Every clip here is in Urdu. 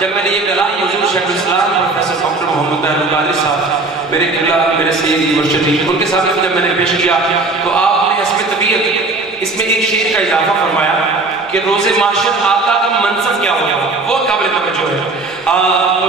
جب میں نے یہ کلام حضور شیخ الاسلام پروفیسر ڈاکٹر محمد طاہر القادری صاحب میرے قبلہ میرے سیدی مرشدی ان کے سامنے جب میں نے پیش کیا تو آپ نے حسب طبیعت اس میں ایک شعر کا اضافہ فرمایا کہ روز معاشر آقا کا منصب کیا ہوگا، وہ قابل توجہ ہے. آپ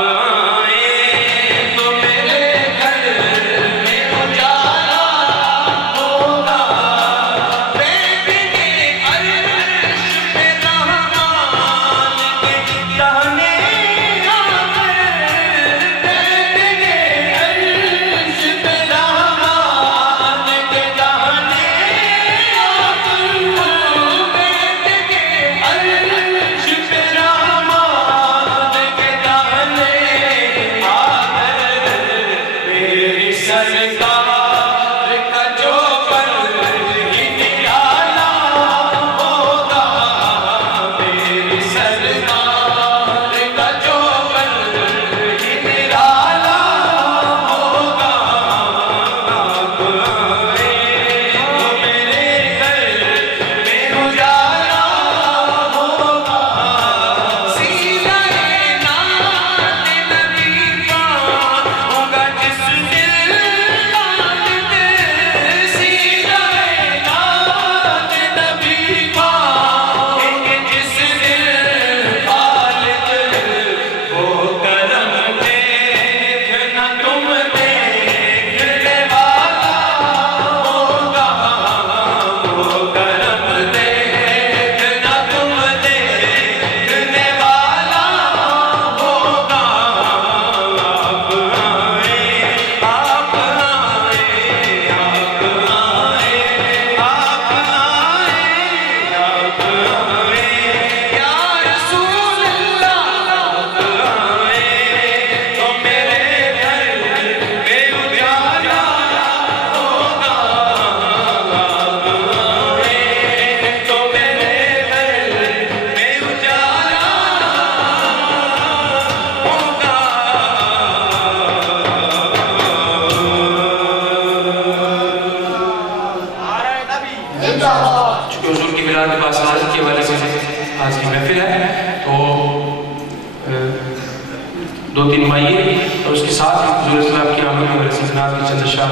دو تین مائیے اور اس کے ساتھ حضور اسلام کی آمد میں رسیزنات کی چند شاہ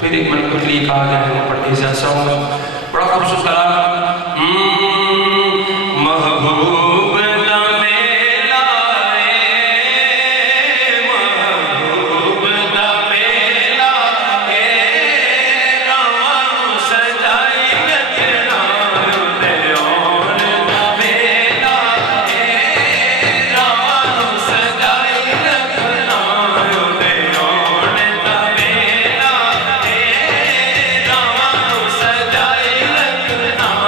پھر ایک منقط لیے کہا گیا ہے وہ پڑھ کے زیادہ ساؤں بڑا خوبصورت کلام محبوب No.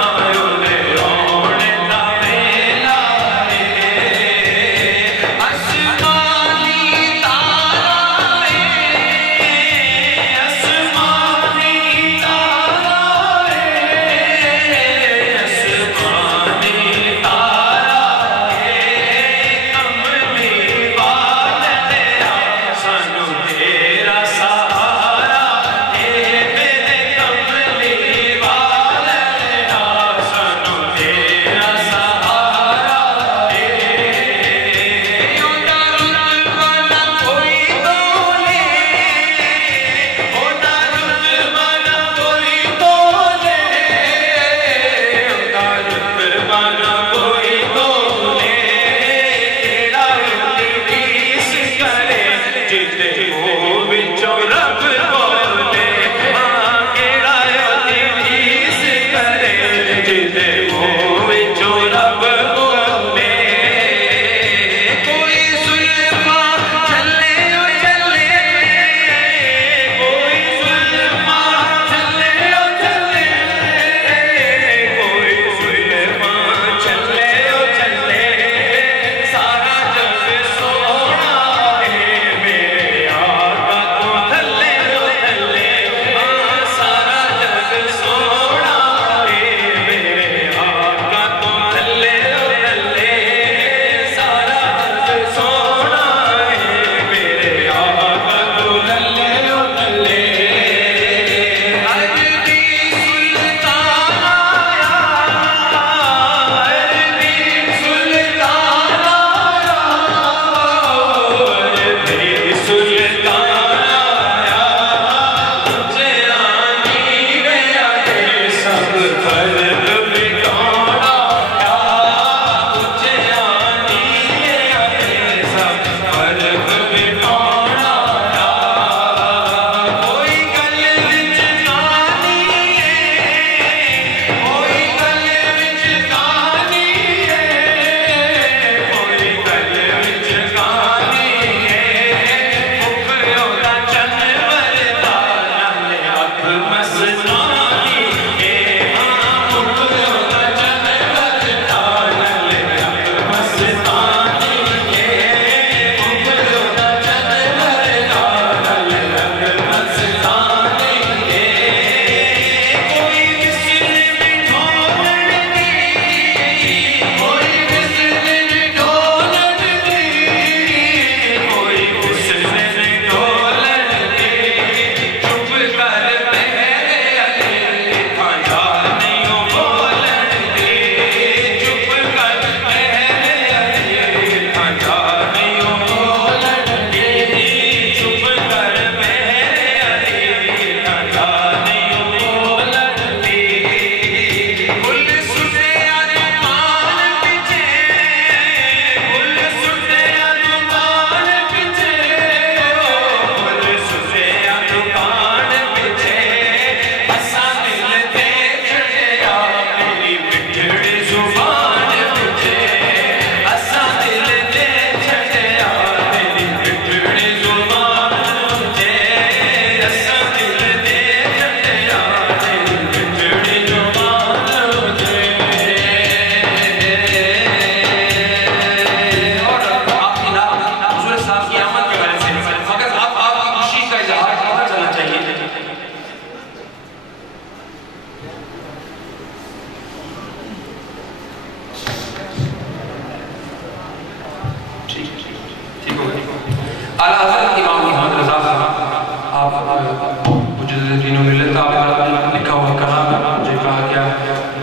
اعلیٰ حضرت امام محمد رضا صاحب آپ مجدد دین و ملت آپ کا لکھا ہوا کلام ہے مجھے کہا گیا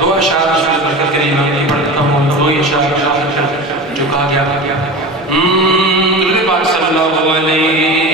دو اشعار رسول برکت کریم کی پڑھتا ہوں دو اشعار جو کہا گیا درود پاک صلی اللہ علیہ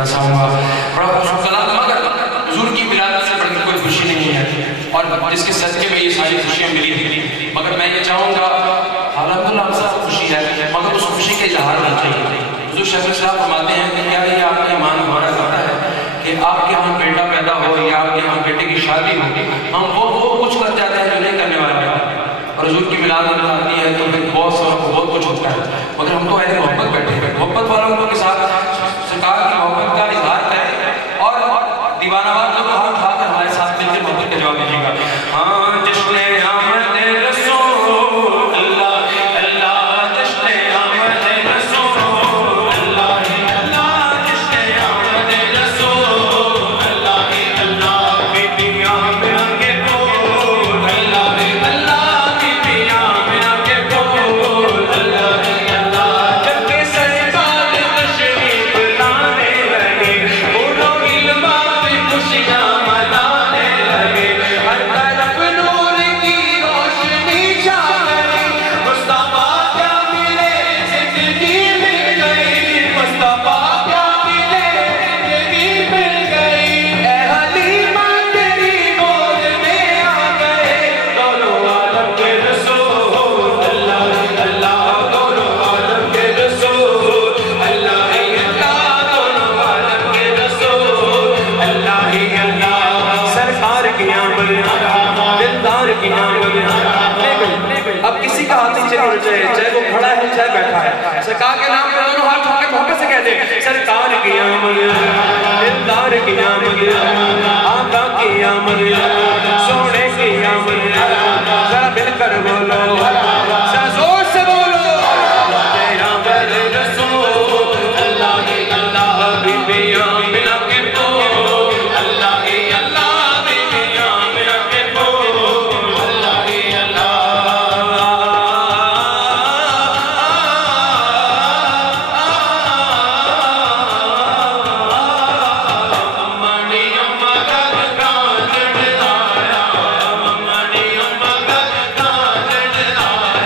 جلسہ ہوگا بڑا خوش کلام، مگر حضور کی ولادت سے بڑھ کر کوئی خوشی نہیں ہے، اور جس کے صدقے میں یہ ساری خوشیاں ملی تھی. مگر میں یہ چاہوں گا الحمدللہ ہم سب خوشی ہے، مگر اس خوشی کا اظہار ہونا چاہیے. حضور شیخ الاسلام فرماتے ہیں کہ کیا یہ آپ کا ایمان ہمارا کرتا ہے کہ آپ کے ہم بیٹا پیدا ہو یا آپ کے ہم بیٹے کی شادی ہو، ہم وہ کچھ کر جاتے ہیں جو نہیں کرنے والا ہے، اور حضور کی ولادت آتی ہے تو پھر بہت کچھ ہوتا ہے. مگر ہم تو ایسے محبت بیٹھے ہیں، محبت والوں کے ساتھ سرکار کی محبت کا اظہار کریں، اور دیوانہ وار کو ہاتھ اٹھا کر ہمارے ساتھ مل کے محبت کا جواب دیجیے گا. ہاں جشن آمد رسول اللہ اللہ، جشن آمد رسول اللہ اللہ، جشن آمد رسول اللہ اللہ، بیبیاں بنا کے بول اللہ اللہ، بیبیاں بنا کے بول اللہ اللہ. جب کہ سرکار تشریف لانے لگے، بولو علماء خوشیاں منانے لگے، ہر طرف نور کی روشنی چھا گئی، مصطفیٰ کیا ملے زندگی مل گئی، مصطفیٰ کیا ملے زندگی مل گئی. اے حلیمہ تیری گود میں آ گئے دونوں عالم کے رسول اللہ اللہ، دونوں عالم کے رسول اللہ اللہ، دونوں عالم کے رسول اللہ اللہ. سرکار کی آمد، دلدار کی آمد. اب کسی کا ہاتھ نیچے نہیں چاہے، چاہے وہ کھڑا ہے چاہے بیٹھا ہے، سرکار کے نام پہ دونوں ہاتھ اٹھا کے محبت سے کہہ دیں سرکار کی آمد، دلدار کی آمد، آقا کی آمد، سونے کی آمد. ذرا مل کر بولو، ذرا زور سے بولو، تیرا بر رسول اللہ اللہ، بیبیاں بنا کے بول اللہ اللہ، بیبیاں بنا کے بول اللہ اللہ. ممانی اماں گھر کانجڑ آیا، ممانی اماں گھر کانجڑ آیا.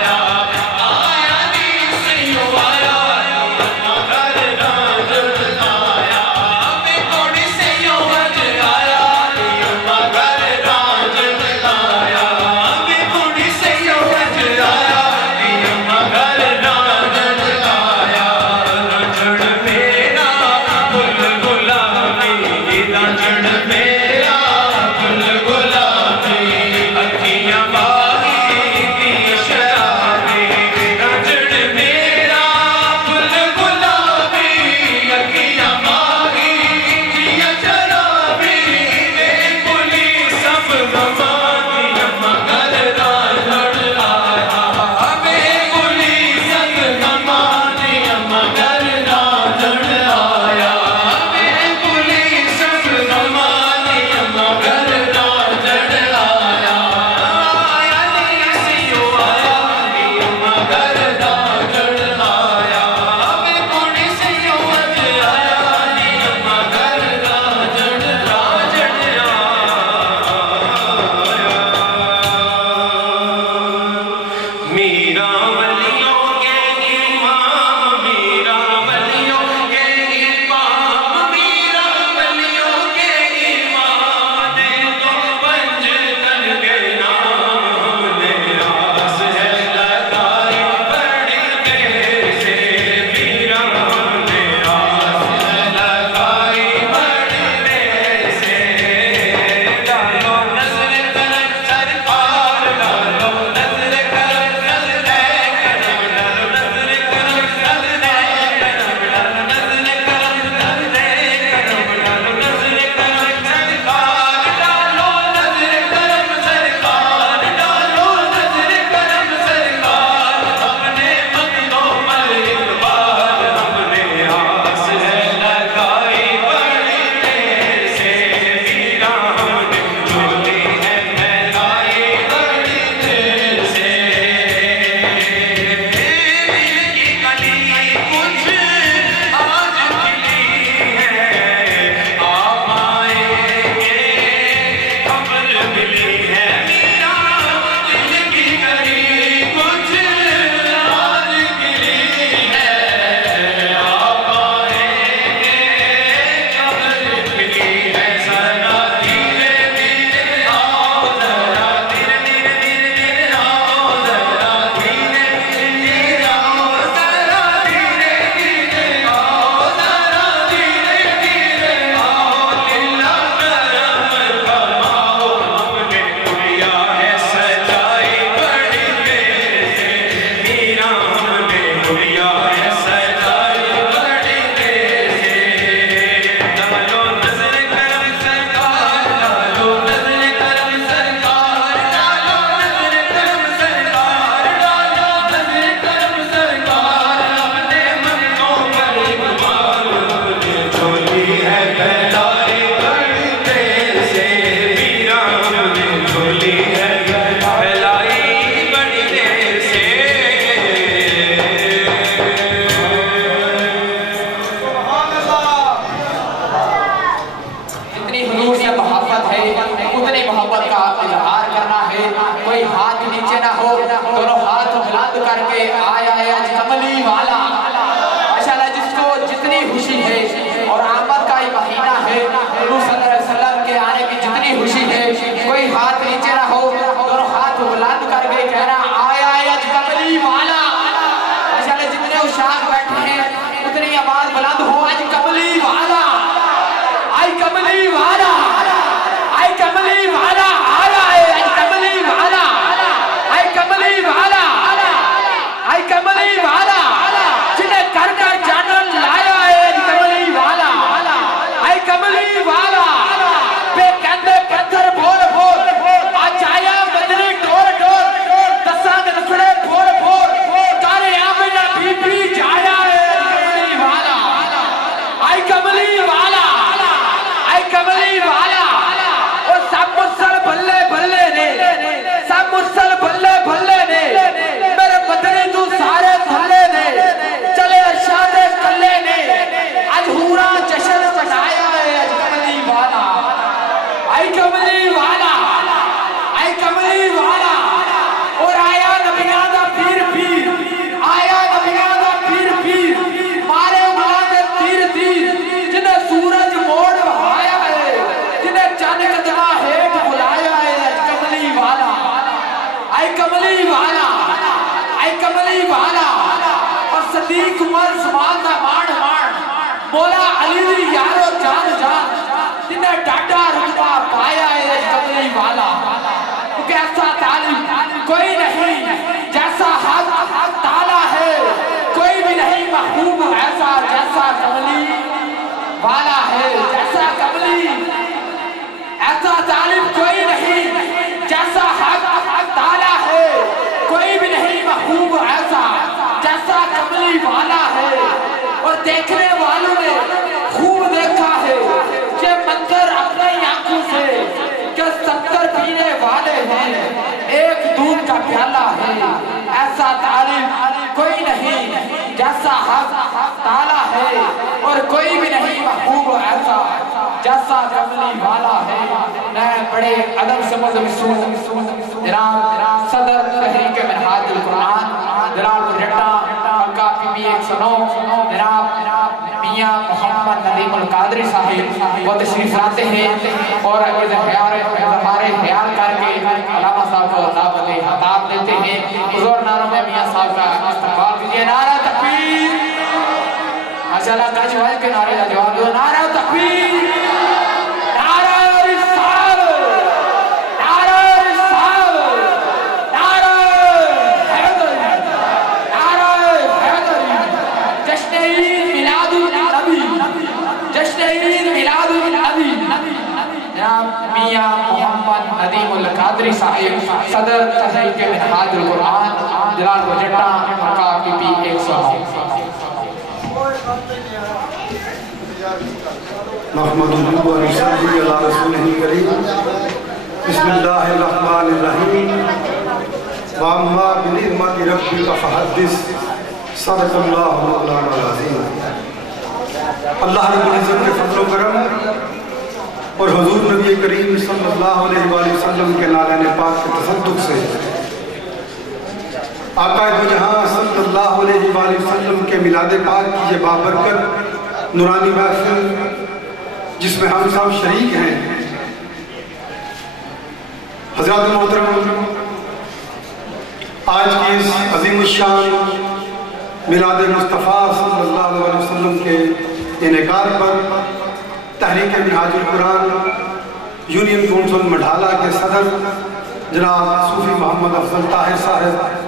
کملی والا ماشاءاللہ جس کو جتنی خوشی ہے اور آمد کا ہی مہینہ ہے حضور صلی اللہ علیہ وسلم کے آنے کی جتنی خوشی ہے کوئی ہاتھ نیچے نہ ہو اور ہاتھ بلند کر کے کہنا آیا آج کملی والا ماشاءاللہ جتنے اشاق بیٹھے ہیں اتنی آواز بلند ہو آج کملی والا آئی کملی والا آئی کملی والا آیا ہے آج کملی والا آئی کملی والا آئی کملی والا جنہیں کر کر جانن لایا ہے آج کملی والا آئی کملی والا بے کندے پتھر بھول بھول آج آیا بدری ٹور ٹور دسان رکھڑے بھول بھول کارے آمینہ بی بی جایا ہے کملی والا آئی کملی والا آئی کملی والا اور سب مسل بھلے بھلے نے سب مسل بھلے بھلے نے میرے بدری تو سارے بھلے نے چلے ارشاد کلے نے آج ہورا جشن منایا ہے آج کملی والا آئی کملی والا آئی کملی والا اور آیا نبیان دا پیر پیر آیا نبیان دا پیر پیر مارے مارے تیر تیر جنہیں سورج موڑ بہایا ہے جنہیں چاند قدمہ ہیٹ بلایا ہے آج کملی والا آئی کملی والا آئی کملی والا اور صدیق عمر زمان دا مان مان مولا علی دی یارو جان جان جنہیں ڈاٹا رکھتا پایا ہے آج کملی والا کیونکہ ایسا تعلیم کوئی نہیں جیسا حق تعالیٰ ہے کوئی بھی نہیں محبوب ایسا جیسا کملی والا ہے جیسا کملی ایسا تعلیم کوئی نہیں جیسا حق تعالیٰ ہے کوئی بھی نہیں محبوب ایسا جیسا کملی والا ہے اور دیکھنے والوں نے خوب دیکھا ہے یہ منظر اپنے آنکھوں سے کہ 70 پینے والے ہیں ایک دودھ کا پیالہ ہے ایسا تعلیم کوئی نہیں جیسا حق تعالیٰ ہے اور کوئی بھی نہیں محبوب ایسا جیسا کملی والا ہے میں بڑے ادب سے مدرسون جناب صدر تحریک منہاج القرآن جناب جٹا مکہ پی بی 109 جناب میاں محمد ندیم القادری صاحب وہ تشریف لاتے ہیں اور اظہار خیال کر کے علامہ صاحب کو دعوت خطاب دیتے ہیں حضور نعرہ میں میاں صاحب کا استقبال کیجئے نعرہ تکبیر ماشاءاللہ کاج بھائی کے نعرے کا جواب دو نعرہ تکبیر نعرہ رسال نعرہ رسال نعرہ حیدر نعرہ حیدر جشن عید میلاد النبی جشن عید میلاد النبی جناب میاں محمد ندیم القادری صاحب صدر تحریک منہاج القرآن جلال وجٹا مکہ پی بی 109 نحمدہ و نصلی علی رسولہ الکریم بسم اللہ الرحمن الرحیم واما بنعمت ربک فحدث صدق اللہ مولانا العظیم اللہ رب العزت کے فضل و کرم اور حضور نبی کریم صلی اللہ علیہ وآلہ وسلم کے نالین پاک کے تصدق سے آقا دو جہاں صلی اللہ علیہ وآلہ وسلم کے میلاد پاک کی یہ بابرکت نورانی محفل جس میں ہم سب شریک ہیں حضرات محترم آج کی اس عظیم الشان میلاد مصطفیٰ صلی اللہ علیہ وسلم کے انعقاد پر تحریک منہاج القرآن یونین کونسل مڈھالہ کے صدر جناب صوفی محمد افضل طاہر صاحب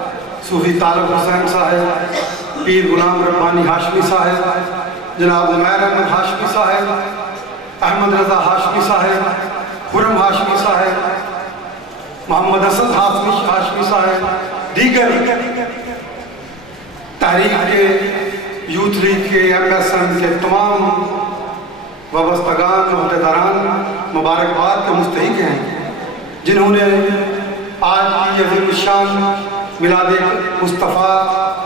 صوفی طالب حسین صاحب پیر غلام ربانی ہاشمی صاحب جناب عمیر احمد ہاشمی صاحب احمد رضا ہاشمی صاحب خرم ہاشمی صاحب محمد اسد ہاشمی صاحب دیگر تحریک کے یوتھ لیگ کے ایم ایس این کے تمام وابستگان عہدیداران مبارکباد کے مستحق ہیں جنہوں نے آج کی عظیم الشان میلاد مصطفیٰ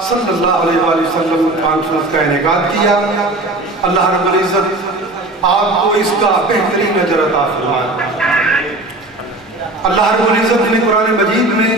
صلی اللہ علیہ وآلہ وسلم کانفرنس کا انعقاد کیا اللہ رب العزت آپ کو اس کا بہترین اجر عطا فرمائے اللہ رب العزت نے قرآن مجید میں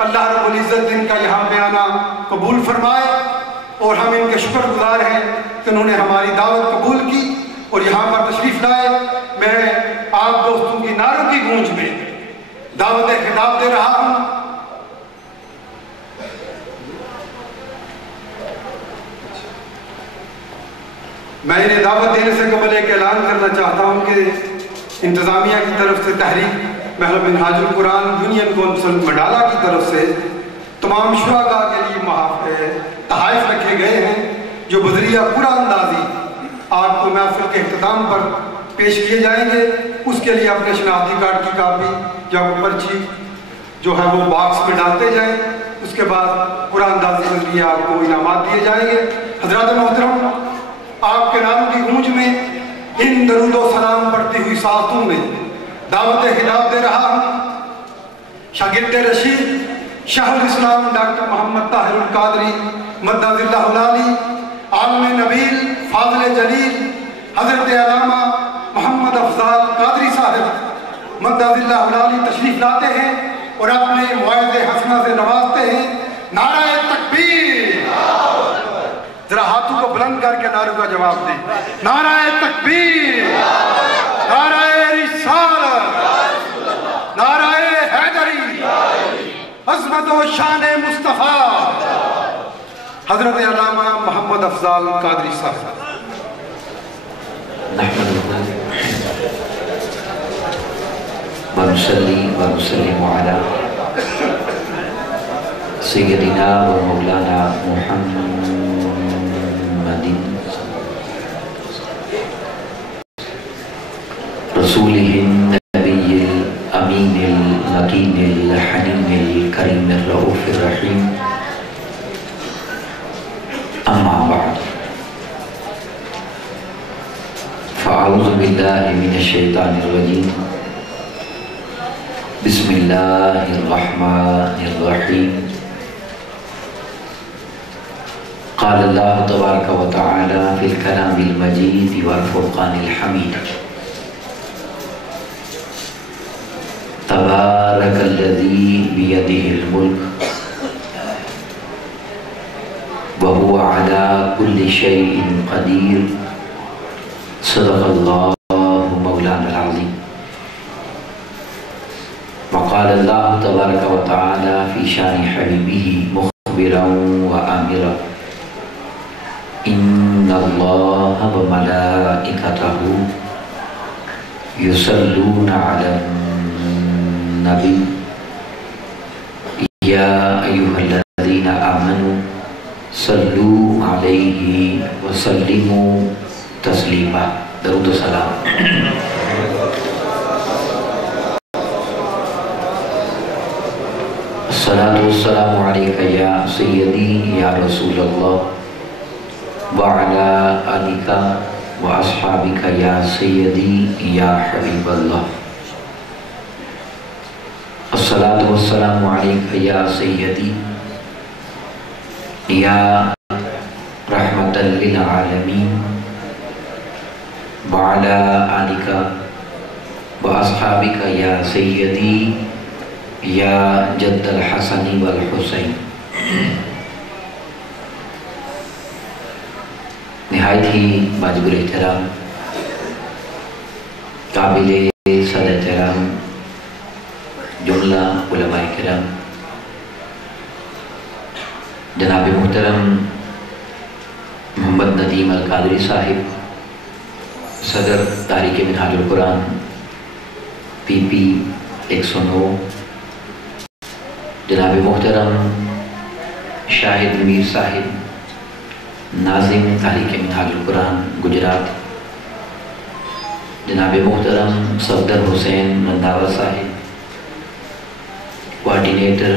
اللہ رب العزت ان کا یہاں پہ آنا قبول فرمائے، اور ہم ان کے شکر گزار ہیں کہ انہوں نے ہماری دعوت قبول کی اور یہاں پر تشریف لائے۔ میں آپ دوستوں کی نعروں کی گونج میں دعوت خطاب دے رہا ہوں۔ میں انہیں دعوت دینے سے قبل ایک اعلان کرنا چاہتا ہوں کہ انتظامیہ کی طرف سے تحریک محل منہاج القرآن یونین کونسل مڈالہ کی طرف سے تمام شرکاء کے لیے تحائف رکھے گئے ہیں، جو بذریعہ قرآن اندازی آپ کو محفل کے اختتام پر پیش کیے جائیں گے۔ اس کے لیے اپنے شناختی کارڈ کی کاپی یا پرچی جو ہے وہ باکس میں ڈالتے جائیں۔ اس کے بعد قرآن اندازی کے لیے آپ کو انعامات دیے جائیں گے۔ حضرات محترم، آپ کے ناموں کی گونج میں ان درود و سلام پڑھتی ہوئی ساعتوں میں دعوت خطاب دے رہا ہوں۔ شاگرد رشید شاہ الاسلام ڈاکٹر محمد طاہر القادری مدد اللہ العالی، عالم نبیل فاضل جلیل حضرت علامہ محمد افضال قادری صاحب مدد اللہ العالی تشریف لاتے ہیں اور اپنے موعظ حسنہ سے نوازتے ہیں۔ نعرہ تکبیر! ذرا ہاتھوں کو بلند کر کے نعروں کا جواب دیں۔ نعرہ تکبیر! نعرہ رسالت! نعرہ حیدری! عظمت و شان مصطفیٰ! حضرت علامہ محمد افضال قادری صاحب۔ نحمدہ ونصلی ونسلم علی سیدنا و مولانا محمد رسولہ النبی الامین المکین الحنین الکریم الرؤوف الرحیم، اما بعد، فاعوذ باللہ من الشیطان الرجیم، بسم اللہ الرحمن الرحیم۔ قال اللہ تبارک و تعالی فی الکلام المجید والفرقان الحمید، تبارک الذی بیدہ الملک وهو على كل شيء قدير، صدق الله مولانا العظيم۔ وقال الله تبارك وتعالى في شان حبيبه مخبرا وآمرا، إن الله وملائكته يصلون على النبي يا أيها الذين آمنوا صلوا علیہ وسلموا تسلیما۔ درود و سلام۔ الصلاة والسلام علیک یا سیدی یا رسول اللہ، وعلا آلک و اصحابک یا سیدی یا حبیب اللہ۔ الصلاة والسلام علیک یا سیدی یا رحمت للعالمین، وعلا آلک و اصحابک یا سیدی یا جد الحسن والحسین۔ نہایت ہی واجب الاحترام قابل صد احترام جملہ علماء کرام، جناب محترم محمد ندیم القادری صاحب، صدر تحریک منہاج القرآن پی پی 109، جناب محترم شاہد میر صاحب، ناظم تحریک منہاج القرآن گجرات، جناب محترم صفدر حسین رنداوا صاحب، کوارڈینیٹر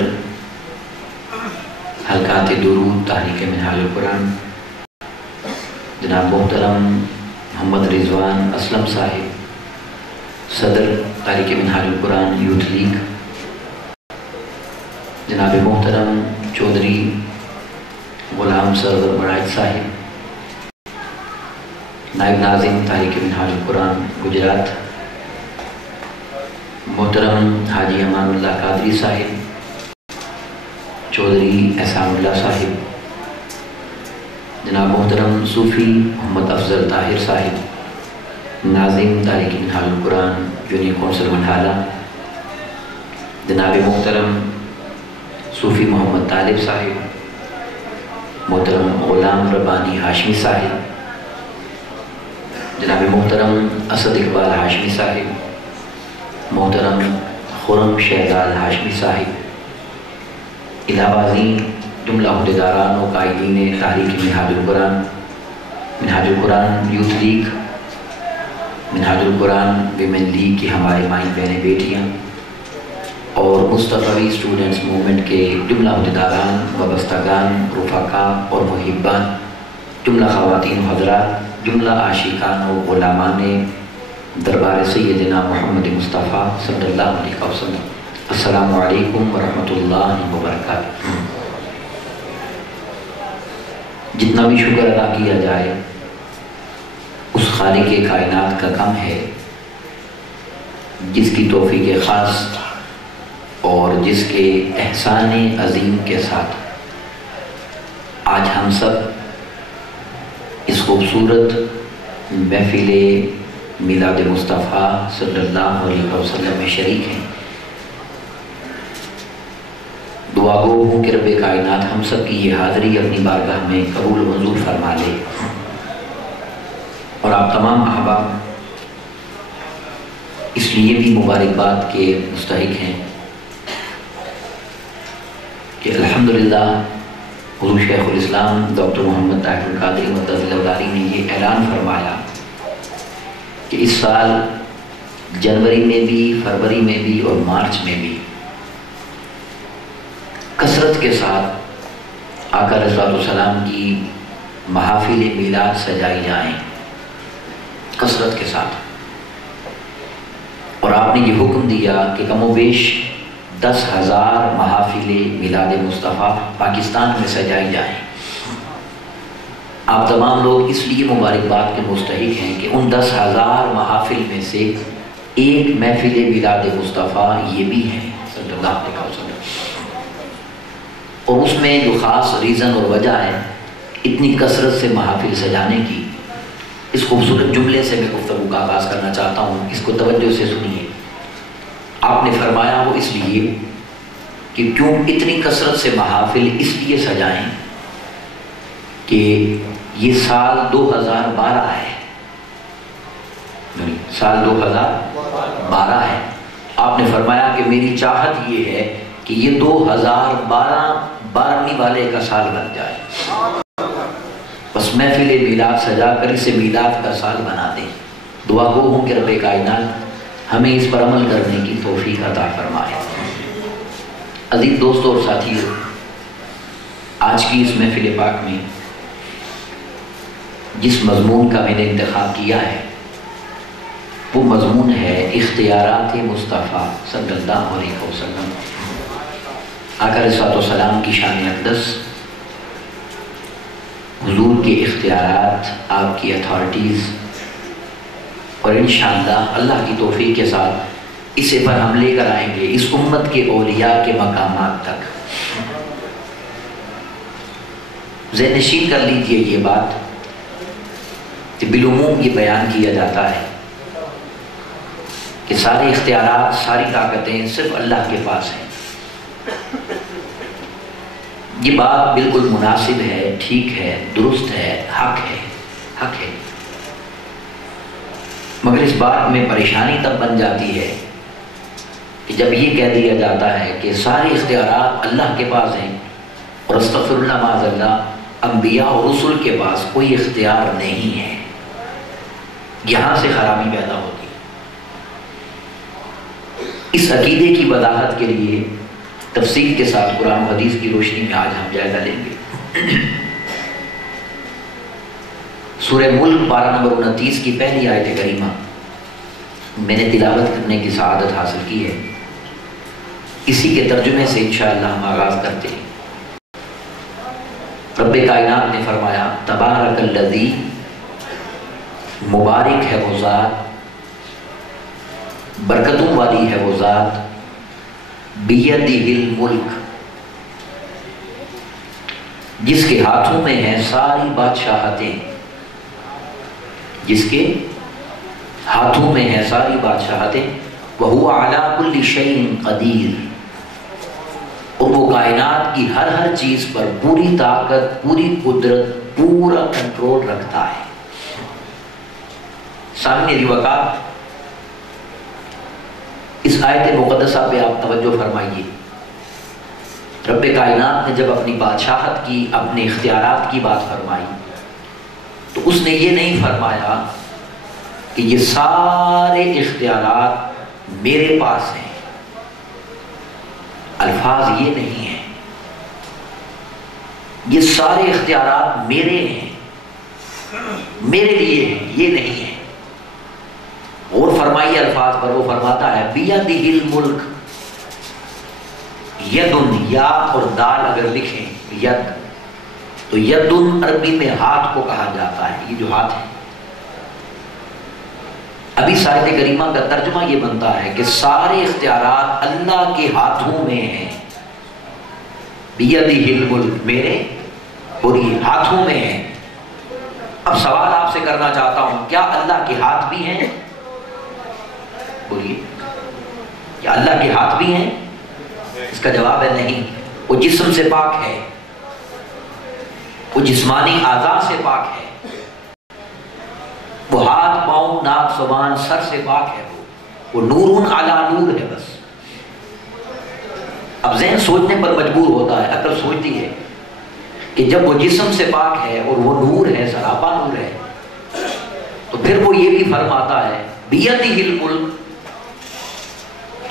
حلقات درود تحریک منہاج القرآن، جناب محترم محمد رضوان اسلم صاحب، صدر تحریک منہاج القرآن یوتھ لیگ، جناب محترم چودھری غلام سرور بڑائچ صاحب، نائب ناظم تحریک منہاج القرآن گجرات، محترم حاجی امان اللہ قادری صاحب، چودھری احسان اللہ صاحب، جناب محترم صوفی محمد افضل طاہر صاحب ناظم تاریخ منہال القرآن یونین کونسل منڈھالہ، جناب محترم صوفی محمد طالب صاحب، محترم غلام ربانی ہاشمی صاحب، جناب محترم اسد اقبال ہاشمی صاحب، محترم خرم شہزاد ہاشمی صاحب، الہٰ جملہ عہدیداران و قائدین تحریک منہاج القرآن یوتھ لیگ، منہاج القرآن ویمن لیگ کی ہمارے مائن بہنیں بیٹیاں اور مصطفی اسٹوڈنٹس موومنٹ کے جملہ عہدیداران، وابستگان، رفقاء اور محبان، جملہ خواتین و حضرات، جملہ عاشقان و غلامان دربار سیدنا محمد مصطفیٰ صلی اللہ علیہ وسلم، السلام علیکم ورحمۃ اللہ وبرکاتہ۔ جتنا بھی شکر ادا کیا جائے اس خالق کائنات کا کم ہے جس کی توفیق خاص اور جس کے احسان عظیم کے ساتھ آج ہم سب اس خوبصورت محفل میلاد مصطفیٰ صلی اللہ علیہ وسلم میں شریک ہیں۔ دعا گو ہوں کہ رب کائنات ہم سب کی یہ حاضری اپنی بارگاہ میں قبول و منظور فرما لے، اور آپ تمام احباب اس لیے بھی مبارکباد کے مستحق ہیں کہ الحمدللہ حضور شیخ الاسلام ڈاکٹر محمد طاہر القادری مدد اللہ نے یہ اعلان فرمایا کہ اس سال جنوری میں بھی، فروری میں بھی اور مارچ میں بھی کثرت کے ساتھ آقا علیہ السلام کی محافل میلاد سجائی جائیں، کثرت کے ساتھ۔ اور آپ نے یہ حکم دیا کہ کم و بیش 10,000 محافل میلاد مصطفیٰ پاکستان میں سجائی جائیں۔ آپ تمام لوگ اس لیے مبارکباد کے مستحق ہیں کہ ان 10,000 محافل میں سے ایک محفل میلاد مصطفیٰ یہ بھی ہے صلی اللہ علیہ وسلم، اور اس میں جو خاص ریزن اور وجہ ہے اتنی کثرت سے محافل سجانے کی، اس خوبصورت جملے سے میں گفتگو کا آغاز کرنا چاہتا ہوں، اس کو توجہ سے سنیے۔ آپ نے فرمایا وہ اس لیے کہ کیوں اتنی کثرت سے محافل اس لیے سجائیں کہ یہ سال 2012 ہے، سال 2012 ہے۔ آپ نے فرمایا کہ میری چاہت یہ ہے کہ یہ 2012 12ویں والے کا سال بن جائے، بس محفل میلاد سجا کر اسے میلاد کا سال بنا دیں۔ دعا گو ہوں کہ رب کائنات ہمیں اس پر عمل کرنے کی توفیق عطا فرمائے۔ عزیز دوستوں اور ساتھیوں، آج کی اس محفل پاک میں جس مضمون کا میں نے انتخاب کیا ہے وہ مضمون ہے اختیارات مصطفیٰ صلی اللہ علیہ وسلم۔ آقا علیہ السلام کی شان اقدس، حضور کے اختیارات، آپ کی اتھارٹیز، اور انشاءاللہ اللہ کی توفیق کے ساتھ اسے پر ہم لے کر آئیں گے اس امت کے اولیاء کے مقامات تک۔ ذہن نشین کر لیجئے یہ بات کہ بالعموم یہ بیان کیا جاتا ہے کہ سارے اختیارات، ساری طاقتیں صرف اللہ کے پاس ہیں۔ یہ بات بالکل مناسب ہے، ٹھیک ہے، درست ہے، حق ہے، مگر اس بات میں پریشانی تب بن جاتی ہے کہ جب یہ کہہ دیا جاتا ہے کہ سارے اختیارات اللہ کے پاس ہیں اور استغفر اللہ معاذ اللہ انبیاء اور رسول کے پاس کوئی اختیار نہیں ہے، یہاں سے خرابی پیدا ہوتی ہے۔ اس عقیدے کی وضاحت کے لیے تفصیل کے ساتھ قرآن و حدیث کی روشنی میں آج ہم جائزہ لیں گے۔ سورہ ملک پارہ نمبر 29 کی پہلی آیت کریمہ میں نے تلاوت کرنے کی سعادت حاصل کی ہے، اسی کے ترجمے سے انشاءاللہ ہم آغاز کرتے ہیں۔ رب کائنات نے فرمایا تبارک الذی، مبارک ہے وہ ذات، برکتوں والی ہے وہ ذات، بیدہ الملک، جس کے ہاتھوں میں ہیں ساری بادشاہتیں، جس کے ہاتھوں میں ہیں ساری بادشاہتیں، وَهُوَ عَلَى كُلِّ شَيْءٍ قَدِيرٌ، اور وہ کائنات کی ہر ہر چیز پر پوری طاقت، پوری قدرت، پورا کنٹرول رکھتا ہے۔ سامنے وقات اس آیت مقدسہ پہ آپ توجہ فرمائیے۔ رب کائنات نے جب اپنی بادشاہت کی، اپنے اختیارات کی بات فرمائی تو اس نے یہ نہیں فرمایا کہ یہ سارے اختیارات میرے پاس ہیں، الفاظ یہ نہیں ہیں، یہ سارے اختیارات میرے ہیں، میرے لیے ہیں، یہ نہیں ہے۔ اور فرمائیے الفاظ پر، وہ فرماتا ہے بیدہ الملک، یدن، یا اور دال اگر لکھیں ید تو یدن عربی میں ہاتھ کو کہا جاتا ہے، یہ جو ہاتھ ہے۔ ابھی آیت کریمہ کا ترجمہ یہ بنتا ہے کہ سارے اختیارات اللہ کے ہاتھوں میں ہیں، بیدہ الملک، میرے اور یہ ہاتھوں میں ہیں۔ اب سوال آپ سے کرنا چاہتا ہوں، کیا اللہ کے ہاتھ بھی ہیں؟ بولیے، کیا اللہ کے ہاتھ بھی ہیں؟ اس کا جواب ہے نہیں۔ وہ جسم سے پاک ہے، وہ جسمانی اعضاء سے پاک ہے، وہ ہاتھ، پاؤں، ناک، زبان، سر سے پاک ہے، وہ نور علی نور ہے بس۔ اب ذہن سوچنے پر مجبور ہوتا ہے، عقل سوچتی ہے کہ جب وہ جسم سے پاک ہے اور وہ نور ہے، سراپا نور ہے، تو پھر وہ یہ بھی فرماتا ہے بیدہ الملک،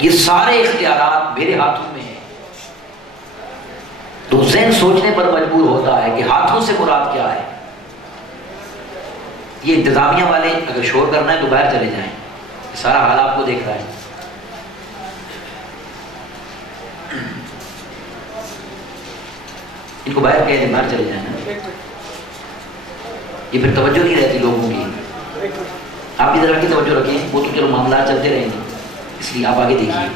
یہ سارے اختیارات میرے ہاتھوں میں ہیں۔ تو ذہن سوچنے پر مجبور ہوتا ہے کہ ہاتھوں سے مراد کیا ہے۔ یہ انتظامیہ والے اگر شور کرنا ہے تو باہر چلے جائیں، سارا حال آپ کو دیکھ رہا ہے۔ ان کو باہر کہہ دیں، باہر چلے جائیں نا، یہ پھر توجہ نہیں رہتی لوگوں کی۔ آپ بھی ذرا کی توجہ رکھیں، وہ تو چلو معاملات چلتے رہیں گے، اس لیے آپ آگے دیکھیے۔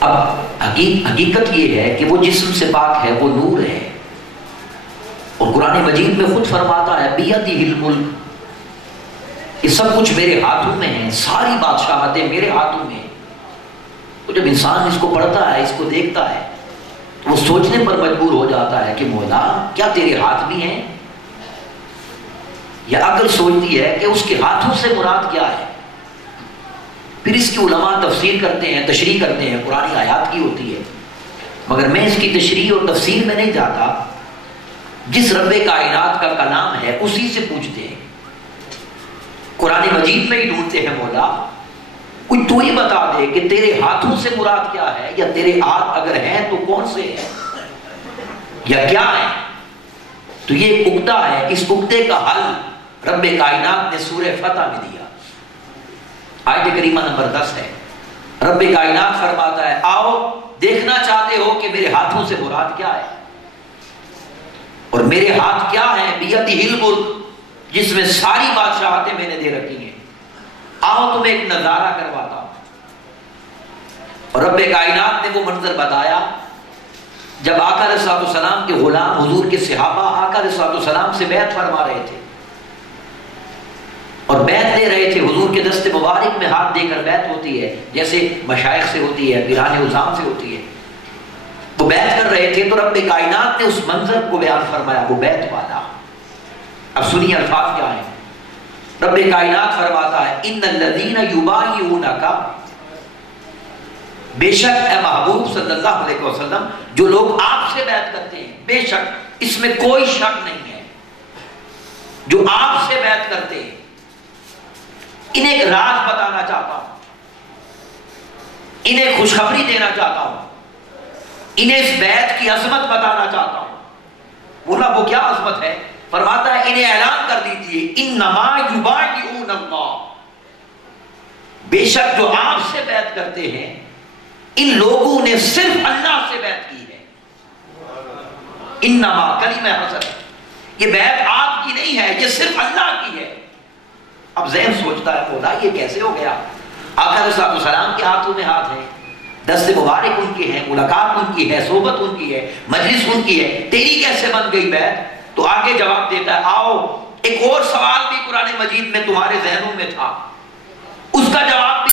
اب حقیقت یہ ہے کہ وہ جسم سے پاک ہے، وہ نور ہے، اور قرآن مجید میں خود فرماتا ہے بیدہ الملک، یہ سب کچھ میرے ہاتھوں میں ہے، ساری بادشاہتیں میرے ہاتھوں میں ہیں۔ تو جب انسان اس کو پڑھتا ہے، اس کو دیکھتا ہے، تو وہ سوچنے پر مجبور ہو جاتا ہے کہ مولا کیا تیرے ہاتھ بھی ہیں؟ یا عقل سوچتی ہے کہ اس کے ہاتھوں سے مراد کیا ہے؟ پھر اس کی علماء تفسیر کرتے ہیں، تشریح کرتے ہیں، قرآن آیات کی ہوتی ہے، مگر میں اس کی تشریح اور تفسیر میں نہیں جاتا، جس رب کائنات کا کلام ہے اسی سے پوچھتے ہیں، قرآن مجید میں ہی ڈھونڈتے ہیں، مولا کوئی تو ہی بتا دے کہ تیرے ہاتھوں سے مراد کیا ہے، یا تیرے ہاتھ اگر ہیں تو کون سے ہیں یا کیا ہے؟ تو یہ ایک عقدہ ہے، اس عقدے کا حل رب کائنات نے سورہ فتح میں دیا۔ آیت کریمہ نمبر 10 ہے، رب کائنات فرماتا ہے آؤ دیکھنا چاہتے ہو کہ میرے ہاتھوں سے مراد کیا ہے، اور میرے ہاتھ کیا ہیں؟ بیدہ الملک، جس میں ساری بادشاہتیں میں نے دے رکھی ہیں، آؤ تمہیں ایک نظارہ کرواتا ہوں۔ اور رب کائنات نے وہ منظر بتایا جب آقا علیہ السلام کے غلام، حضور کے صحابہ آقا علیہ السلام سے بیعت فرما رہے تھے اور بیعت دے رہے تھے، حضور کے دست مبارک میں ہاتھ دے کر بیعت ہوتی ہے، جیسے مشائخ سے ہوتی ہے، پیران عظام سے ہوتی ہے، وہ بیعت کر رہے تھے، تو رب کائنات نے اس منظر کو بیان فرمایا، وہ بیعت والا۔ اب سنیے الفاظ کیا ہیں، رب کائنات فرماتا ہے ان الذین یبایعونک، بے شک اے محبوب صلی اللہ علیہ وسلم جو لوگ آپ سے بیعت کرتے ہیں، بے شک اس میں کوئی شک نہیں ہے، جو آپ سے بیعت کرتے ہیں، انہیں ایک راز بتانا چاہتا ہوں، انہیں خوشخبری دینا چاہتا ہوں، انہیں اس بیعت کی عظمت بتانا چاہتا ہوں۔ بولا وہ کیا عظمت ہے؟ فرماتا ہے انہیں اعلان کر دیجئے انما یبایعون اللہ، بے شک جو آپ سے بیعت کرتے ہیں ان لوگوں نے صرف اللہ سے بیعت کی ہے۔ انما کلمہ حسن، یہ بیعت آپ کی نہیں ہے، یہ صرف اللہ کی ہے۔ اب ذہن سوچتا ہے مولا یہ کیسے ہو گیا؟ آقا علیہ السلام کے ہاتھوں میں ہاتھ ہے، دست مبارک ان کی ہے، ملاقات ان کی ہے، صحبت ان کی ہے، مجلس ان کی ہے، تیری کیسے بن گئی بیعت؟ تو آگے جواب دیتا ہے آؤ ایک اور سوال بھی قرآن مجید میں تمہارے ذہنوں میں تھا، اس کا جواب